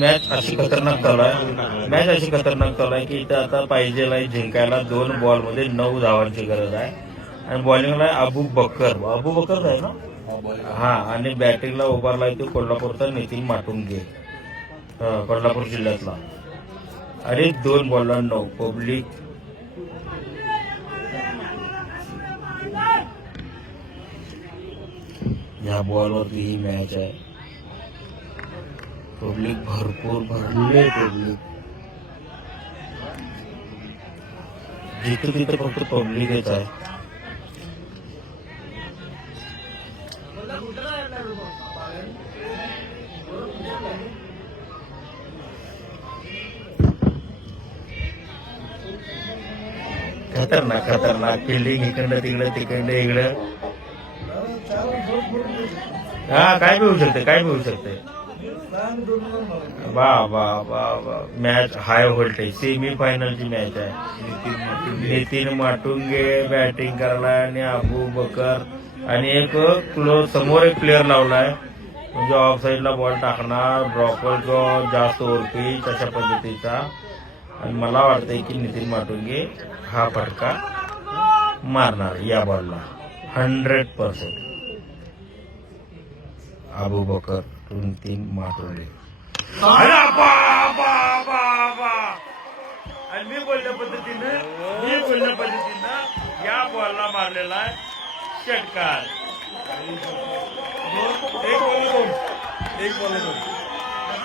Match अशी खतरनाक चालू आहे मॅच अशी खतरनाक चालू आहे की इथं आता पाहिजे जिंकायला दोन बॉलमध्ये नऊ धावांची गरज आहे. आणि बॉलिंगला आहे अबू बकर. अबू बकर आहे ना? हा आणि बॅटिंगला उभारला आहे तो कोल्हापूरचा नितीन माटुंगे. कोल्हापूर जिल्ह्यातला. अरे दोन बॉलला नऊ. पब्लिक. या बॉलवरती ही मॅच आहे. पब्लिक भरपूर भरले पब्लिक जिथं तिथं फक्त पब्लिकच आहे. खतरनाक खतरनाक. फिल्डिंग इकडं तिकडं तिकडं इकडं. हा काय बी होऊ शकते काय बी होऊ शकते? वा वा वा वा. मॅच हाय व्होल्टेज सेमी फायनलची मॅच आहे. नितीन माटुंगे बॅटिंग करायला आणि अबू बकर. आणि एक क्लोज समोर एक प्लेअर लावलाय. म्हणजे ऑफ साईडला बॉल टाकणार. ड्रॉपर जो जास्त ओळखी तशा पद्धतीचा. आणि मला वाटतंय की नितीन माटुंगे हा फटका मारणार या बॉलला हंड्रेड पर्सेंट अबू बकर. नितीन तीन अरे बा, बा, आणि मी बोलल्या पद्धतीनं मी बोलल्या पद्धतीनं या बॉलला मारलेला आहे षटकार. एक बॉल दोन. एक बॉल दोन.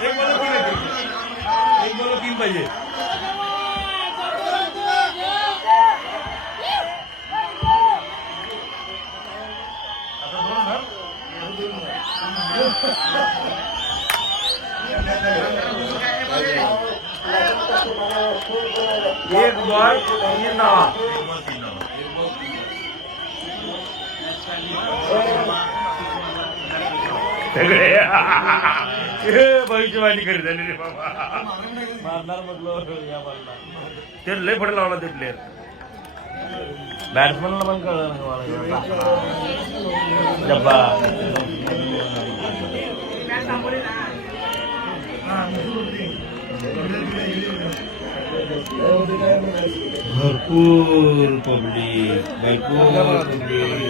एक बॉल तीन आहे. एक बॉल तीन पाहिजे आता दोन ना? एक बॉल तीन सगळे. हे भविष्यवाणी करीत झाली रे बाबा. मारणार म्हटलं या बॉलला ते लय फड लावला ते प्लेअर बॅट्समॅनला पण कळलं नाही मला. डब्बा भरपूर पब्लिक भरपूर पब्लिक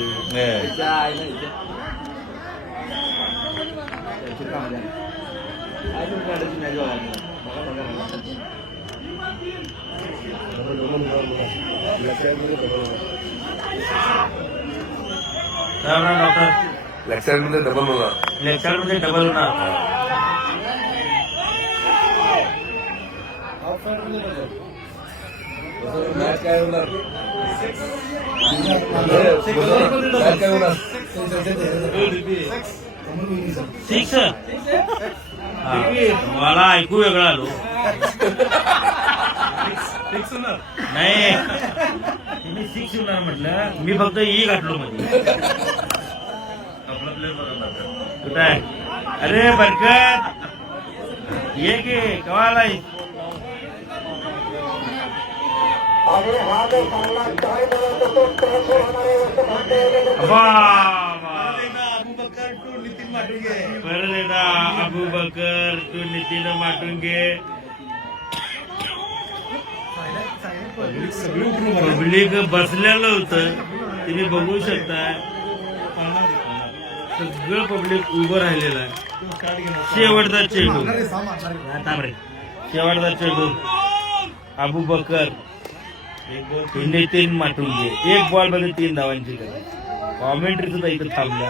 डॉक्टर लेफ्टमध्ये डबल होणार. लेक्चरमध्ये डबल होणार. मॅच काय होणार मॅच काय होणार सिक्स मला ऐकू वेगळं आलो. नाही. सिक्स होणार म्हटलं. मी फक्त ई गाठलो मध्ये आपला प्लेअर बरोबर कुठं आहे अरे बरकत! ये की कवा आलाय अबू बकर टू नितीन माटुंगे तू नितीन माटुंगे पब्लिक बसलेलं होतं. तुम्ही बघू शकता सगळं पब्लिक उभं राहिलेलं आहे. शेवटचा चेंडू. शेवटचा चेंडू. अबू बकर. माटून माटुंगे एक बॉलमध्ये तीन धावांची कॉमेंट्री सुद्धा इथं थांबल्या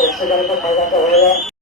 我吃了一个桃子还有一个